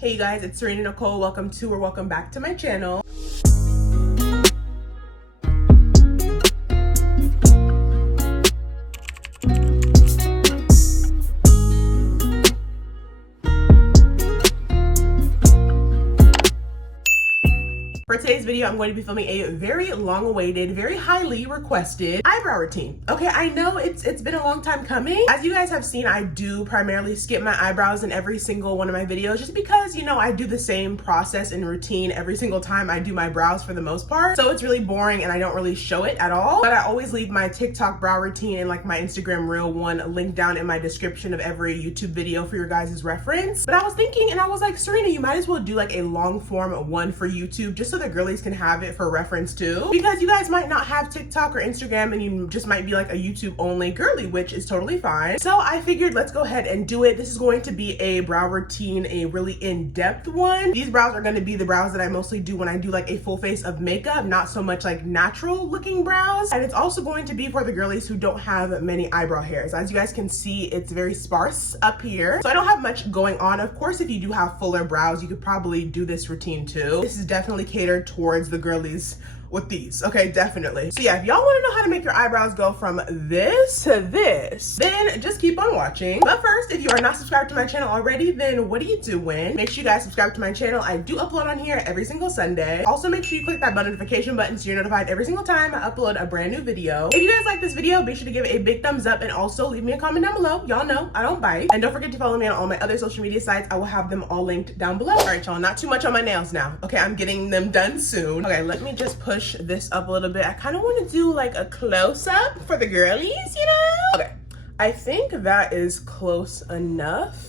Hey you guys, it's Serena Nicole. Welcome back to my channel. For today's video, I'm going to be filming a very long-awaited, very highly requested eyebrow routine. Okay, I know it's been a long time coming. As you guys have seen, I do primarily skip my eyebrows in every single one of my videos just because, you know, I do the same process and routine every single time I do my brows for the most part. So it's really boring and I don't really show it at all. But I always leave my TikTok brow routine and like my Instagram reel one linked down in my description of every YouTube video for your guys' reference. But I was thinking and I was like, Serena, you might as well do like a long form one for YouTube just so the girlies can have it for reference too, because you guys might not have TikTok or Instagram and you just might be like a YouTube only girly, which is totally fine. So I figured let's go ahead and do it. This is going to be a brow routine, a really in-depth one. These brows are going to be the brows that I mostly do when I do like a full face of makeup, not so much like natural looking brows. And it's also going to be for the girlies who don't have many eyebrow hairs. As you guys can see, it's very sparse up here, so I don't have much going on. Of course, if you do have fuller brows, you could probably do this routine too. This is definitely catered towards the girlies with these, okay, definitely. So yeah, if y'all want to know how to make your eyebrows go from this to this, then just keep on watching. But first, if you are not subscribed to my channel already, then what are you doing? Make sure you guys subscribe to my channel. I do upload on here every single Sunday. Also, make sure you click that bell notification button so you're notified every single time I upload a brand new video. If you guys like this video, be sure to give it a big thumbs up and also leave me a comment down below. Y'all know I don't bite. And don't forget to follow me on all my other social media sites. I will have them all linked down below. All right, y'all, not too much on my nails now. Okay, I'm getting them done soon. Okay, let me just push this up a little bit. I kind of want to do like a close-up for the girlies, you know? Okay, I think that is close enough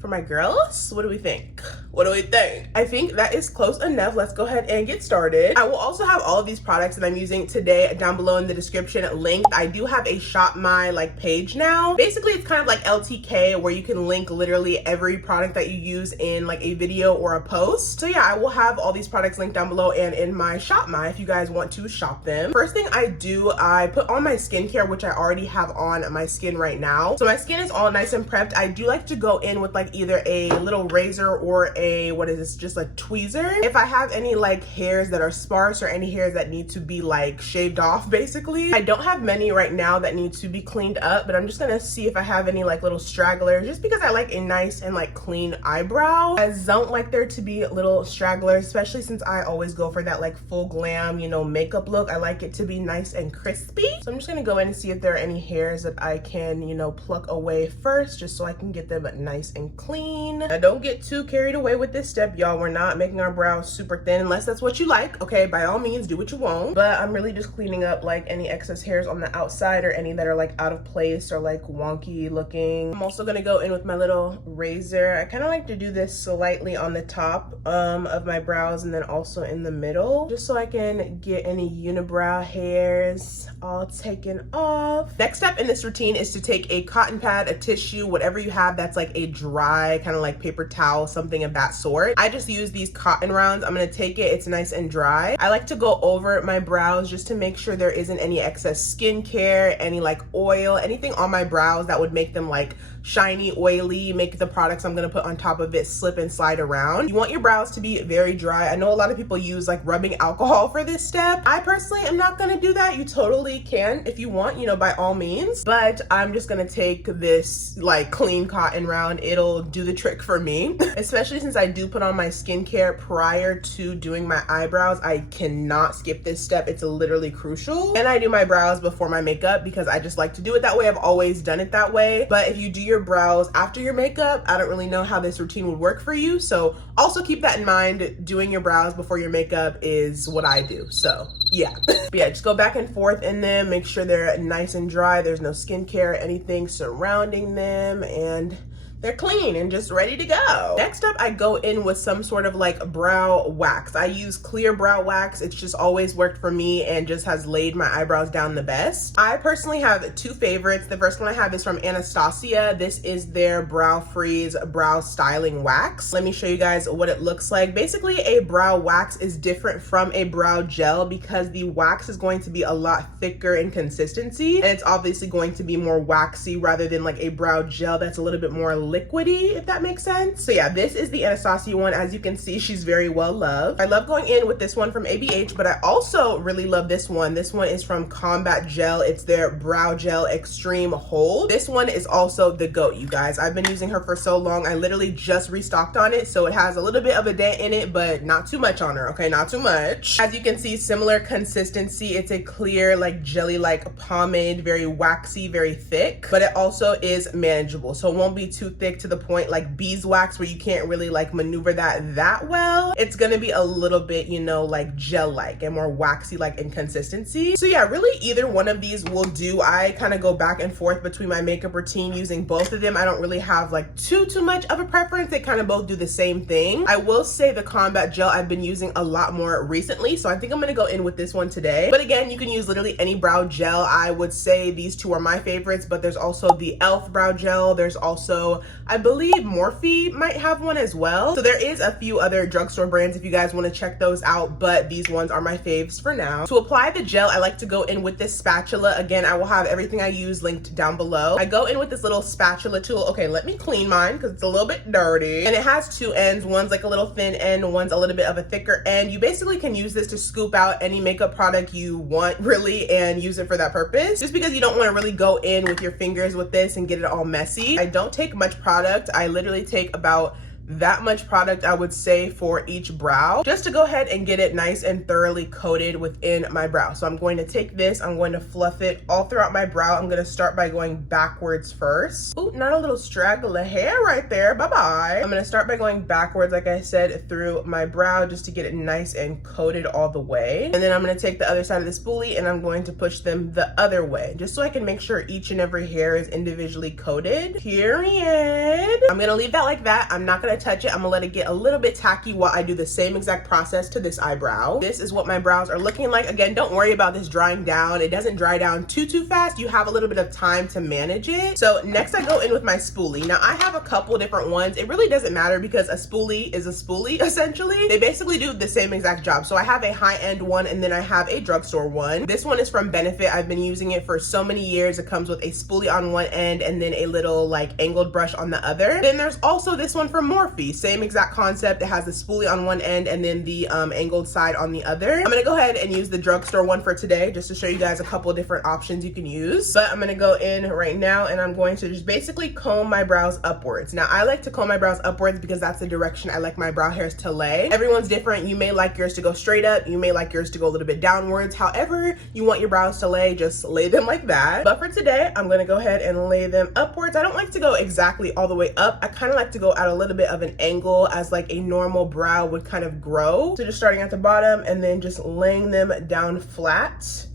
for my girls. What do we think? What do we think? I think that is close enough. Let's go ahead and get started. I will also have all of these products that I'm using today down below in the description linked. I do have a Shop My like page now. Basically, it's kind of like LTK where you can link literally every product that you use in like a video or a post. So yeah, I will have all these products linked down below and in my Shop My if you guys want to shop them. First thing I do, I put on my skincare, which I already have on my skin right now. So my skin is all nice and prepped. I do like to go in with like either a little razor or what is this, just a tweezer. If I have any like hairs that are sparse or any hairs that need to be like shaved off, basically. I don't have many right now that need to be cleaned up, but I'm just gonna see if I have any like little stragglers, just because I like a nice and like clean eyebrow. I don't like there to be little stragglers, especially since I always go for that like full glam, you know, makeup look. I like it to be nice and crispy. So I'm just gonna go in and see if there are any hairs that I can, you know, pluck away first, just so I can get them nice and clean. Now don't get too carried away with this step, y'all. We're not making our brows super thin unless that's what you like. Okay, by all means, do what you want. But I'm really just cleaning up like any excess hairs on the outside or any that are like out of place or like wonky looking. I'm also gonna go in with my little razor. I kind of like to do this slightly on the top of my brows and then also in the middle, just so I can get any unibrow hairs all taken off. Next step in this routine is to take a cotton pad, a tissue, whatever you have that's like a dry kind of like paper towel, something of that sort. I just use these cotton rounds. I'm gonna take it, it's nice and dry. I like to go over my brows just to make sure there isn't any excess skincare, any like oil, anything on my brows that would make them like shiny, oily, make the products I'm gonna put on top of it slip and slide around. You want your brows to be very dry. I know a lot of people use like rubbing alcohol for this step. I personally am not gonna do that. You totally can if you want, you know, by all means, but I'm just gonna take this like clean cotton round. It'll do the trick for me, especially since I do put on my skincare prior to doing my eyebrows. I cannot skip this step. It's literally crucial. And I do my brows before my makeup because I just like to do it that way. I've always done it that way. But if you do your brows after your makeup, I don't really know how this routine would work for you. So also keep that in mind. Doing your brows before your makeup is what I do. So yeah. But yeah, just go back and forth in them. Make sure they're nice and dry. There's no skincare, anything surrounding them, and they're clean and just ready to go. Next up, I go in with some sort of like brow wax. I use clear brow wax. It's just always worked for me and just has laid my eyebrows down the best. I personally have two favorites. The first one I have is from Anastasia. This is their Brow Freeze Brow Styling Wax. Let me show you guys what it looks like. Basically, a brow wax is different from a brow gel because the wax is going to be a lot thicker in consistency, and it's obviously going to be more waxy rather than like a brow gel that's a little bit more liquidy, if that makes sense. So yeah, this is the Anastasia one. As you can see, she's very well loved. I love going in with this one from ABH, but I also really love this one. This one is from Combat Gel. It's their Brow Gel Extreme Hold. This one is also the GOAT, you guys. I've been using her for so long. I literally just restocked on it, so it has a little bit of a dent in it, but not too much on her, okay? Not too much. As you can see, similar consistency. It's a clear, like jelly-like pomade, very waxy, very thick, but it also is manageable. So it won't be too thick to the point like beeswax where you can't really like maneuver that well. It's gonna be a little bit, you know, like gel-like and more waxy like in consistency. So yeah, really either one of these will do. I kind of go back and forth between my makeup routine using both of them. I don't really have like too much of a preference. They kind of both do the same thing. I will say the Combat Gel I've been using a lot more recently, so I think I'm gonna go in with this one today. But again, you can use literally any brow gel. I would say these two are my favorites, but there's also the e.l.f. brow gel. There's also, I believe Morphe might have one as well. So there is a few other drugstore brands if you guys want to check those out, but these ones are my faves for now. To apply the gel, I like to go in with this spatula. Again, I will have everything I use linked down below. I go in with this little spatula tool. Okay, let me clean mine because it's a little bit dirty. And it has two ends. One's like a little thin end, one's a little bit of a thicker end. You basically can use this to scoop out any makeup product you want really and use it for that purpose. Just because you don't want to really go in with your fingers with this and get it all messy. I don't take much product. I literally take about that much product, I would say, for each brow, just to go ahead and get it nice and thoroughly coated within my brow. So I'm going to take this, I'm going to fluff it all throughout my brow. I'm going to start by going backwards first. Oh, not a little straggle of hair right there. Bye-bye. I'm going to start by going backwards, like I said, through my brow just to get it nice and coated all the way. And then I'm going to take the other side of the spoolie and I'm going to push them the other way, just so I can make sure each and every hair is individually coated. Period. I'm going to leave that like that. I'm not going to touch it. I'm gonna let it get a little bit tacky while I do the same exact process to this eyebrow. This is what my brows are looking like. Again, don't worry about this drying down. It doesn't dry down too fast. You have a little bit of time to manage it. So next I go in with my spoolie. Now I have a couple different ones. It really doesn't matter because a spoolie is a spoolie essentially. They basically do the same exact job. So I have a high-end one and then I have a drugstore one. This one is from Benefit. I've been using it for so many years. It comes with a spoolie on one end and then a little like angled brush on the other. Then there's also this one from Morphe. Same exact concept. It has the spoolie on one end and then the angled side on the other. I'm gonna go ahead and use the drugstore one for today just to show you guys a couple different options you can use. But I'm gonna go in right now and I'm going to just basically comb my brows upwards. Now I like to comb my brows upwards because that's the direction I like my brow hairs to lay. Everyone's different. You may like yours to go straight up. You may like yours to go a little bit downwards. However you want your brows to lay, just lay them like that. But for today, I'm gonna go ahead and lay them upwards. I don't like to go exactly all the way up. I kind of like to go at a little bit of an angle as like a normal brow would kind of grow. So just starting at the bottom and then just laying them down flat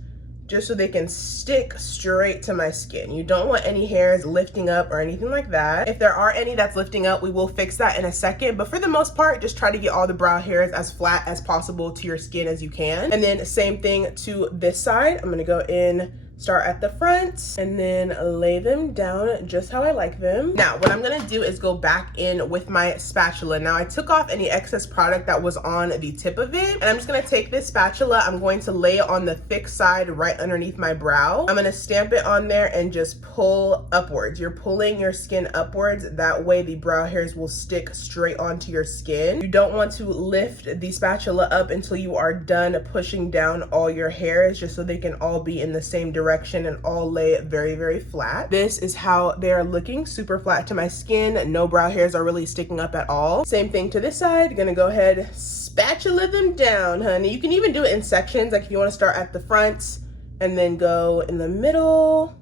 just so they can stick straight to my skin. You don't want any hairs lifting up or anything like that. If there are any that's lifting up, we will fix that in a second. But for the most part, just try to get all the brow hairs as flat as possible to your skin as you can. And then same thing to this side. I'm gonna go in, start at the front and then lay them down just how I like them. Now, what I'm gonna do is go back in with my spatula. Now, I took off any excess product that was on the tip of it, and I'm just gonna take this spatula, I'm going to lay it on the thick side right underneath my brow. I'm gonna stamp it on there and just pull upwards. You're pulling your skin upwards. That way the brow hairs will stick straight onto your skin. You don't want to lift the spatula up until you are done pushing down all your hairs, just so they can all be in the same direction and all lay very flat. This is how they are looking, super flat to my skin. No brow hairs are really sticking up at all. Same thing to this side. Gonna go ahead, spatula them down, honey. You can even do it in sections, like if you want to start at the front and then go in the middle,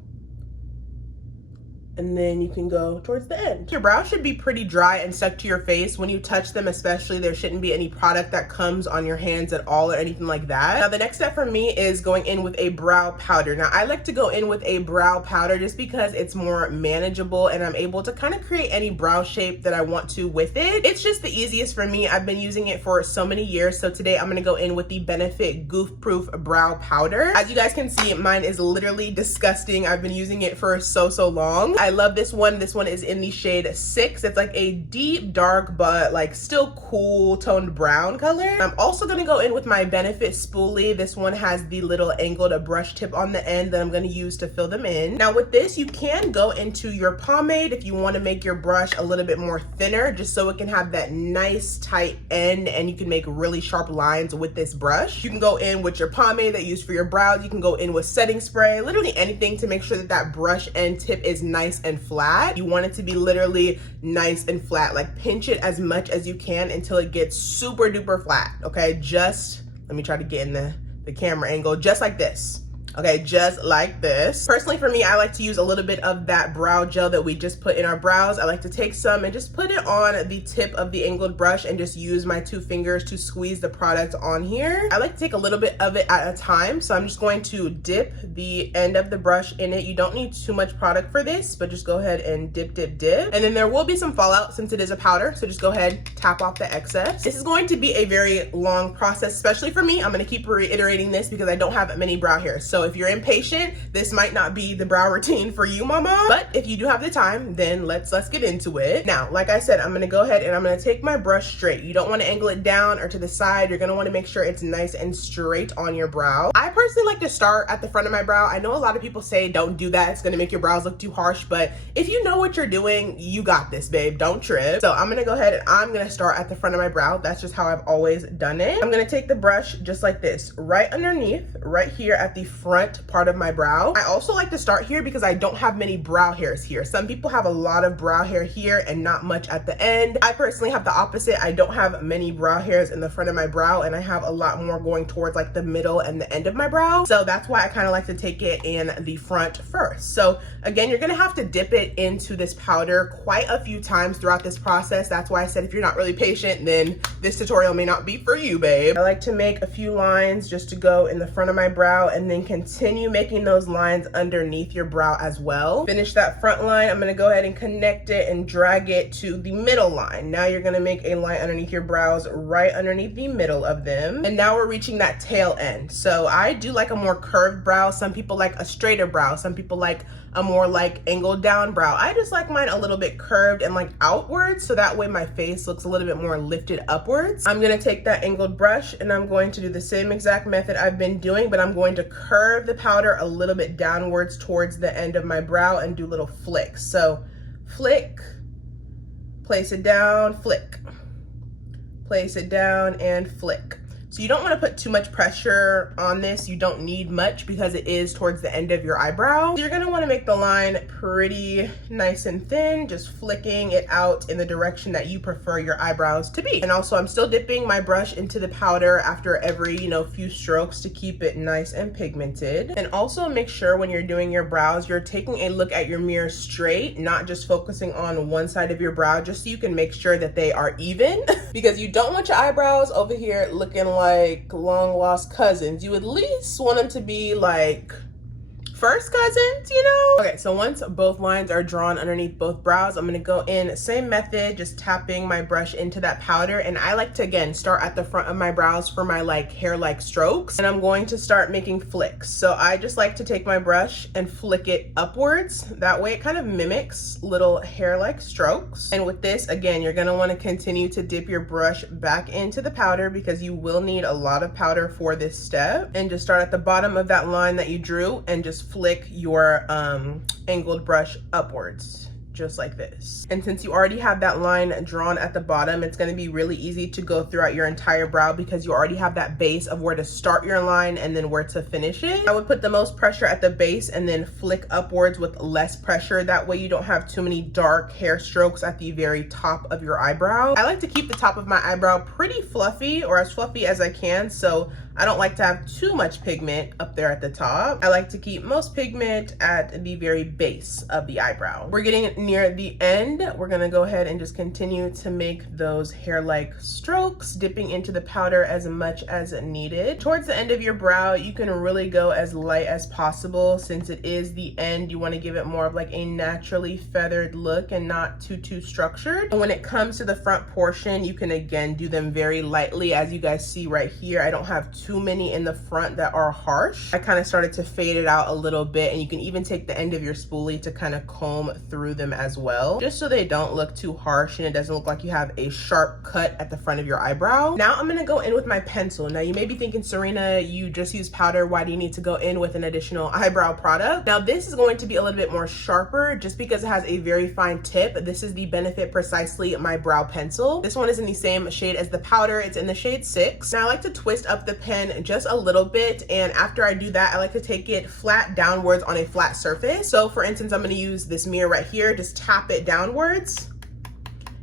and then you can go towards the end. Your brows should be pretty dry and stuck to your face. When you touch them especially, there shouldn't be any product that comes on your hands at all or anything like that. Now the next step for me is going in with a brow powder. Now I like to go in with a brow powder just because it's more manageable and I'm able to kind of create any brow shape that I want to with it. It's just the easiest for me. I've been using it for so many years. So today I'm gonna go in with the Benefit Goof Proof Brow Powder. As you guys can see, mine is literally disgusting. I've been using it for so long. I I love this one. This one is in the shade 6. It's like a deep dark but like still cool toned brown color. I'm also gonna go in with my Benefit spoolie. This one has the little angled brush tip on the end that I'm gonna use to fill them in. Now with this, you can go into your pomade if you want to make your brush a little bit more thinner, just so it can have that nice tight end and you can make really sharp lines with this brush. You can go in with your pomade that you use for your brows. You can go in with setting spray, literally anything to make sure that that brush end tip is nice and flat. You want it to be literally nice and flat. Like pinch it as much as you can until it gets super duper flat. Okay, just let me try to get in the camera angle, just like this. Okay, just like this. Personally for me, I like to use a little bit of that brow gel that we just put in our brows. I like to take some and just put it on the tip of the angled brush and just use my 2 fingers to squeeze the product on here. I like to take a little bit of it at a time. So I'm just going to dip the end of the brush in it. You don't need too much product for this, but just go ahead and dip, dip, dip. And then there will be some fallout since it is a powder. So just go ahead, tap off the excess. This is going to be a very long process, especially for me. I'm gonna keep reiterating this because I don't have many brow hairs. So if you're impatient, this might not be the brow routine for you, mama. But if you do have the time, then let's get into it. Now, like I said, I'm gonna go ahead and I'm gonna take my brush straight. You don't wanna angle it down or to the side. You're gonna wanna make sure it's nice and straight on your brow. I personally like to start at the front of my brow. I know a lot of people say don't do that. It's gonna make your brows look too harsh, but if you know what you're doing, you got this, babe. Don't trip. So I'm gonna go ahead and I'm gonna start at the front of my brow. That's just how I've always done it. I'm gonna take the brush just like this, right underneath, right here at the front part of my brow. I also like to start here because I don't have many brow hairs here. Some people have a lot of brow hair here and not much at the end. I personally have the opposite. I don't have many brow hairs in the front of my brow and I have a lot more going towards like the middle and the end of my brow. So that's why I kind of like to take it in the front first. So again, you're gonna have to dip it into this powder quite a few times throughout this process. That's why I said if you're not really patient, then this tutorial may not be for you, babe. I like to make a few lines just to go in the front of my brow and then continue making those lines underneath your brow as well. Finish that front line. I'm gonna go ahead and connect it and drag it to the middle line. Now you're gonna make a line underneath your brows, right underneath the middle of them. And now we're reaching that tail end. So I do like a more curved brow. Some people like a straighter brow. Some people like a more like angled down brow. I just like mine a little bit curved and like outwards, so that way my face looks a little bit more lifted upwards. I'm gonna take that angled brush and I'm going to do the same exact method I've been doing, but I'm going to curve the powder a little bit downwards towards the end of my brow and do little flicks. So flick, place it down, flick, place it down and flick. So you don't want to put too much pressure on this. You don't need much because it is towards the end of your eyebrow. So you're going to want to make the line pretty nice and thin, just flicking it out in the direction that you prefer your eyebrows to be. And also I'm still dipping my brush into the powder after every, few strokes to keep it nice and pigmented. And also make sure when you're doing your brows, you're taking a look at your mirror straight, not just focusing on one side of your brow, just so you can make sure that they are even because you don't want your eyebrows over here looking like long lost cousins. You at least want them to be like first cousins, Okay, so once both lines are drawn underneath both brows, I'm gonna go in, same method, just tapping my brush into that powder. And I like to, again, start at the front of my brows for my like hair-like strokes. And I'm going to start making flicks. So I just like to take my brush and flick it upwards. That way it kind of mimics little hair-like strokes. And with this, again, you're gonna wanna continue to dip your brush back into the powder because you will need a lot of powder for this step. And just start at the bottom of that line that you drew and just flick your angled brush upwards, just like this. And since you already have that line drawn at the bottom, it's going to be really easy to go throughout your entire brow because you already have that base of where to start your line and then where to finish it. I would put the most pressure at the base and then flick upwards with less pressure. That way you don't have too many dark hair strokes at the very top of your eyebrow. I like to keep the top of my eyebrow pretty fluffy, or as fluffy as I can, so I don't like to have too much pigment up there at the top. I like to keep most pigment at the very base of the eyebrow. We're getting near the end. We're gonna go ahead and just continue to make those hair-like strokes, dipping into the powder as much as needed. Towards the end of your brow, you can really go as light as possible. Since it is the end, you wanna give it more of like a naturally feathered look and not too structured. And when it comes to the front portion, you can again do them very lightly. As you guys see right here, I don't have too too many in the front that are harsh, I kind of started to fade it out a little bit, and you can even take the end of your spoolie to kind of comb through them as well, just so they don't look too harsh and it doesn't look like you have a sharp cut at the front of your eyebrow. Now I'm gonna go in with my pencil. Now you may be thinking, Serena, you just use powder, why do you need to go in with an additional eyebrow product? Now this is going to be a little bit more sharper just because it has a very fine tip. This is the Benefit Precisely My Brow Pencil. This one is in the same shade as the powder. It's in the shade 6. Now I like to twist up the pen just a little bit, and after I do that, I like to take it flat downwards on a flat surface. So for instance, I'm going to use this mirror right here, just tap it downwards,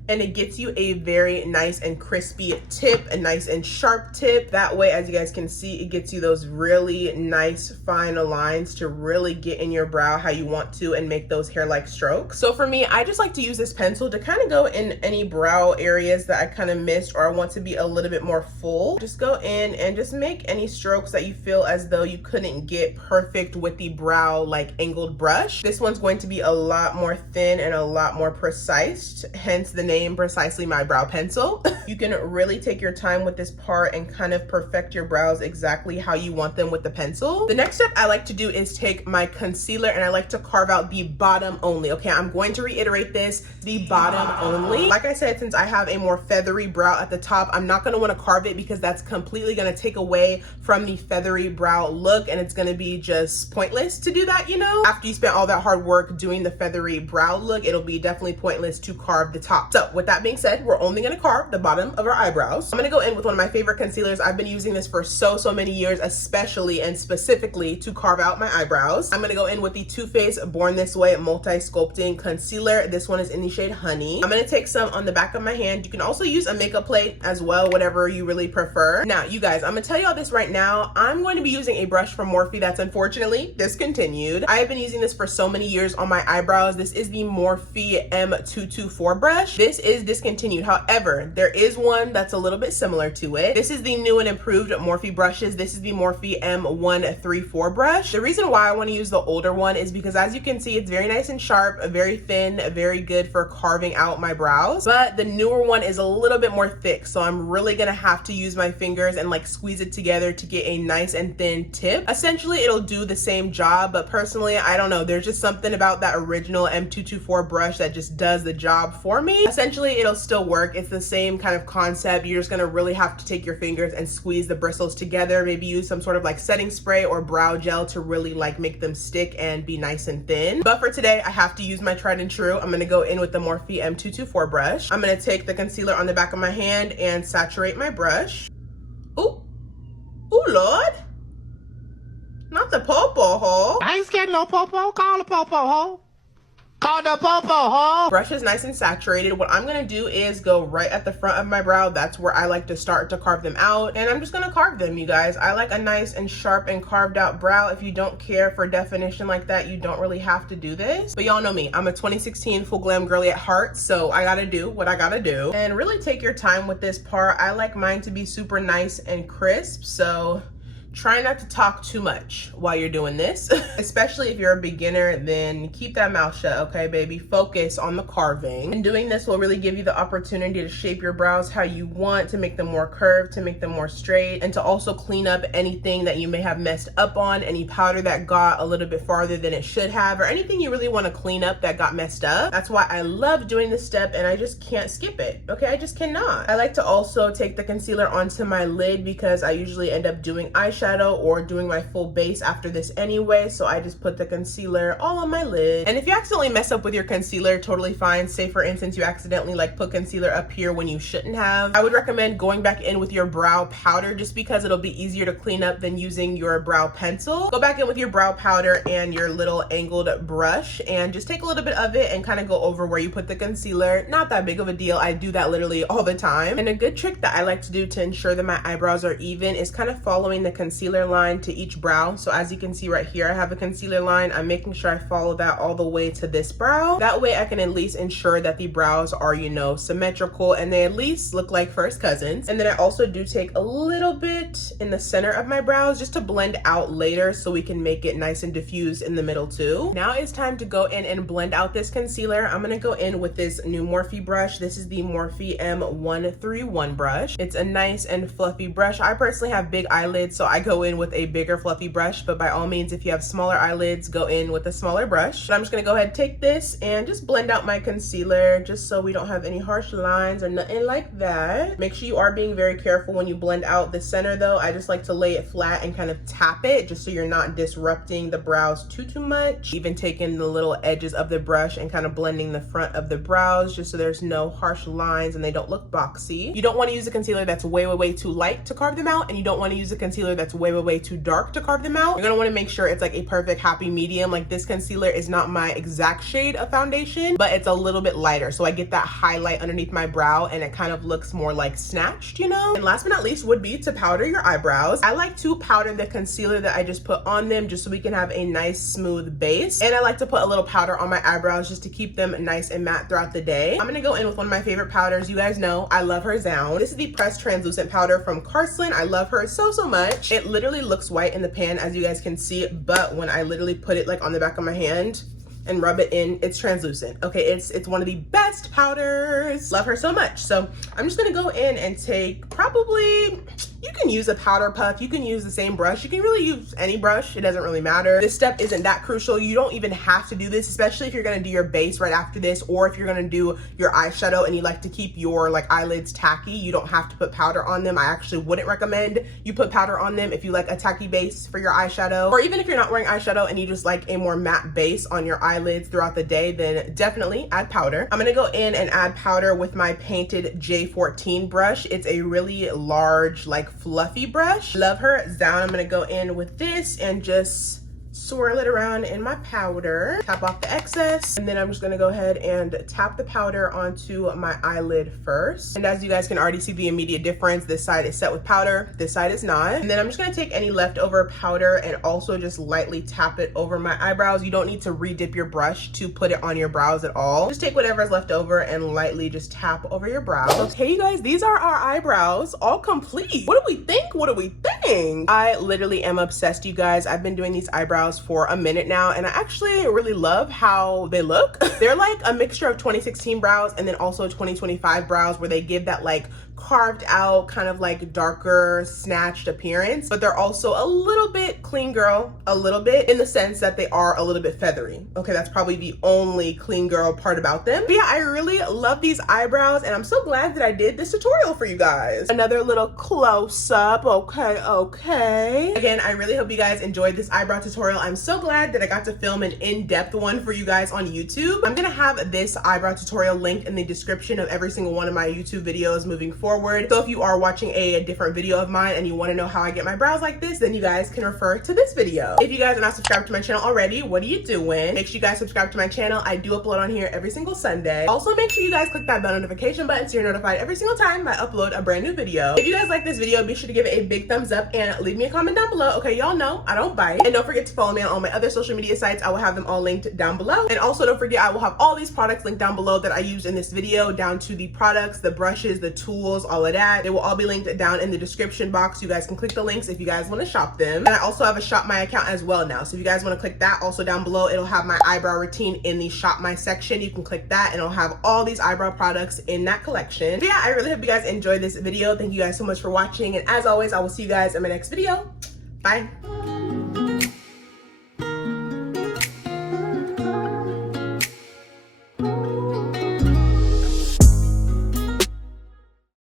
and it gets you a very nice and crispy tip, a nice and sharp tip. That way, as you guys can see, it gets you those really nice fine lines to really get in your brow how you want to and make those hair-like strokes. So for me, I just like to use this pencil to kind of go in any brow areas that I kind of missed or I want to be a little bit more full. Just go in and just make any strokes that you feel as though you couldn't get perfect with the brow like angled brush. This one's going to be a lot more thin and a lot more precise, hence the name Precisely My Brow Pencil. You can really take your time with this part and kind of perfect your brows exactly how you want them with the pencil. The next step I like to do is take my concealer and I like to carve out the bottom only. Okay, I'm going to reiterate this, the bottom only. Like I said, since I have a more feathery brow at the top, I'm not gonna wanna carve it because that's completely gonna take away from the feathery brow look, and it's gonna be just pointless to do that, you know? After you spent all that hard work doing the feathery brow look, it'll be definitely pointless to carve the top. So with that being said, we're only gonna carve the bottom of our eyebrows. I'm gonna go in with one of my favorite concealers. I've been using this for so many years, especially and specifically to carve out my eyebrows. I'm gonna go in with the Too Faced Born This Way Multi-Sculpting Concealer. This one is in the shade Honey. I'm gonna take some on the back of my hand. You can also use a makeup plate as well, whatever you really prefer. Now, you guys, I'm gonna tell you all this right now. I'm going to be using a brush from Morphe that's unfortunately discontinued. I have been using this for so many years on my eyebrows. This is the Morphe M224 brush. This is discontinued. However, there is one that's a little bit similar to it. This is the new and improved Morphe brushes. This is the Morphe M134 brush. The reason why I want to use the older one is because, as you can see, it's very nice and sharp, very thin, very good for carving out my brows. But the newer one is a little bit more thick, so I'm really gonna have to use my fingers and like squeeze it together to get a nice and thin tip. Essentially, it'll do the same job, but personally, I don't know. There's just something about that original M224 brush that just does the job for me. Essentially, it'll still work. It's the same kind of concept. You're just gonna really have to take your fingers and squeeze the bristles together. Maybe use some sort of like setting spray or brow gel to really like make them stick and be nice and thin. But for today, I have to use my tried and true. I'm gonna go in with the Morphe M224 brush. I'm gonna take the concealer on the back of my hand and saturate my brush. Ooh, ooh, Lord. Not the popo hole. I ain't scared no popo. Call the popo hole. Call the popo hole. Brush is nice and saturated. What I'm gonna do is go right at the front of my brow. That's where I like to start to carve them out. And I'm just gonna carve them, you guys. I like a nice and sharp and carved out brow. If you don't care for definition like that, you don't really have to do this. But y'all know me. I'm a 2016 full glam girly at heart, so I gotta do what I gotta do. And really take your time with this part. I like mine to be super nice and crisp, so try not to talk too much while you're doing this. Especially if you're a beginner, then keep that mouth shut, okay, baby? Focus on the carving. And doing this will really give you the opportunity to shape your brows how you want, to make them more curved, to make them more straight, and to also clean up anything that you may have messed up on, any powder that got a little bit farther than it should have, or anything you really want to clean up that got messed up. That's why I love doing this step, and I just can't skip it, okay? I just cannot. I like to also take the concealer onto my lid because I usually end up doing eyeshadow or doing my full base after this anyway, so I just put the concealer all on my lid. And if you accidentally mess up with your concealer, totally fine. Say for instance you accidentally like put concealer up here when you shouldn't have, I would recommend going back in with your brow powder just because it'll be easier to clean up than using your brow pencil. Go back in with your brow powder and your little angled brush and just take a little bit of it and kind of go over where you put the concealer. Not that big of a deal. I do that literally all the time. And a good trick that I like to do to ensure that my eyebrows are even is kind of following the concealer line to each brow. So as you can see right here, I have a concealer line. I'm making sure I follow that all the way to this brow. That way I can at least ensure that the brows are, you know, symmetrical and they at least look like first cousins. And then I also do take a little bit in the center of my brows just to blend out later so we can make it nice and diffused in the middle too. Now it's time to go in and blend out this concealer. I'm gonna go in with this new Morphe brush. This is the Morphe M131 brush. It's a nice and fluffy brush. I personally have big eyelids, so I go in with a bigger fluffy brush, but by all means, if you have smaller eyelids, go in with a smaller brush. But I'm just gonna go ahead and take this and just blend out my concealer just so we don't have any harsh lines or nothing like that. Make sure you are being very careful when you blend out the center though. I just like to lay it flat and kind of tap it just so you're not disrupting the brows too much. Even taking the little edges of the brush and kind of blending the front of the brows just so there's no harsh lines and they don't look boxy. You don't want to use a concealer that's way too light to carve them out, and you don't want to use a concealer that's way too dark to carve them out. You're gonna want to make sure it's like a perfect happy medium. Like this concealer is not my exact shade of foundation, but it's a little bit lighter, so I get that highlight underneath my brow and it kind of looks more like snatched, you know? And last but not least would be to powder your eyebrows. I like to powder the concealer that I just put on them just so we can have a nice smooth base, and I like to put a little powder on my eyebrows just to keep them nice and matte throughout the day. I'm gonna go in with one of my favorite powders. You guys know I love her sound. This is the pressed translucent powder from Carslin. I love her so much. It literally looks white in the pan, as you guys can see, but when I literally put it like on the back of my hand and rub it in, it's translucent. Okay, it's one of the best powders. Love her so much. So I'm just gonna go in and take probably, you can use a powder puff, you can use the same brush, you can really use any brush, it doesn't really matter. This step isn't that crucial. You don't even have to do this, especially if you're gonna do your base right after this, or if you're gonna do your eyeshadow and you like to keep your like eyelids tacky. You don't have to put powder on them. I actually wouldn't recommend you put powder on them if you like a tacky base for your eyeshadow, or even if you're not wearing eyeshadow and you just like a more matte base on your eyelids throughout the day, then definitely add powder. I'm gonna go in and add powder with my painted J14 brush. It's a really large, like fluffy brush. Love her sound. I'm gonna go in with this and just swirl it around in my powder, tap off the excess, and then I'm just gonna go ahead and tap the powder onto my eyelid first. And as you guys can already see the immediate difference, this side is set with powder, this side is not. And then I'm just gonna take any leftover powder and also just lightly tap it over my eyebrows. You don't need to re-dip your brush to put it on your brows at all. Just take whatever is left over and lightly just tap over your brows. Okay, you guys, these are our eyebrows all complete. What do we think? What do we think? I literally am obsessed, you guys. I've been doing these eyebrows for a minute now, and I actually really love how they look. They're like a mixture of 2016 brows and then also 2025 brows, where they give that like carved out kind of like darker snatched appearance, but they're also a little bit clean girl, a little bit, in the sense that they are a little bit feathery. Okay, that's probably the only clean girl part about them. But yeah, I really love these eyebrows, and I'm so glad that I did this tutorial for you guys. Another little close up. Okay. Again, I really hope you guys enjoyed this eyebrow tutorial. I'm so glad that I got to film an in-depth one for you guys on YouTube. I'm gonna have this eyebrow tutorial linked in the description of every single one of my YouTube videos moving forward. So if you are watching a different video of mine and you want to know how I get my brows like this, then you guys can refer to this video. If you guys are not subscribed to my channel already, what are you doing? Make sure you guys subscribe to my channel. I do upload on here every single Sunday. Also, make sure you guys click that bell notification button so you're notified every single time I upload a brand new video. If you guys like this video, be sure to give it a big thumbs up and leave me a comment down below. Okay, y'all know I don't bite. And don't forget to follow me on all my other social media sites. I will have them all linked down below. And also don't forget, I will have all these products linked down below that I used in this video, down to the products, the brushes, the tools, all of that. They will all be linked down in the description box. You guys can click the links if you guys want to shop them. And I also have a Shop My account as well now. So if you guys want to click that, also down below, it'll have my eyebrow routine in the Shop My section. You can click that and it'll have all these eyebrow products in that collection. So yeah, I really hope you guys enjoyed this video. Thank you guys so much for watching. And as always, I will see you guys in my next video. Bye.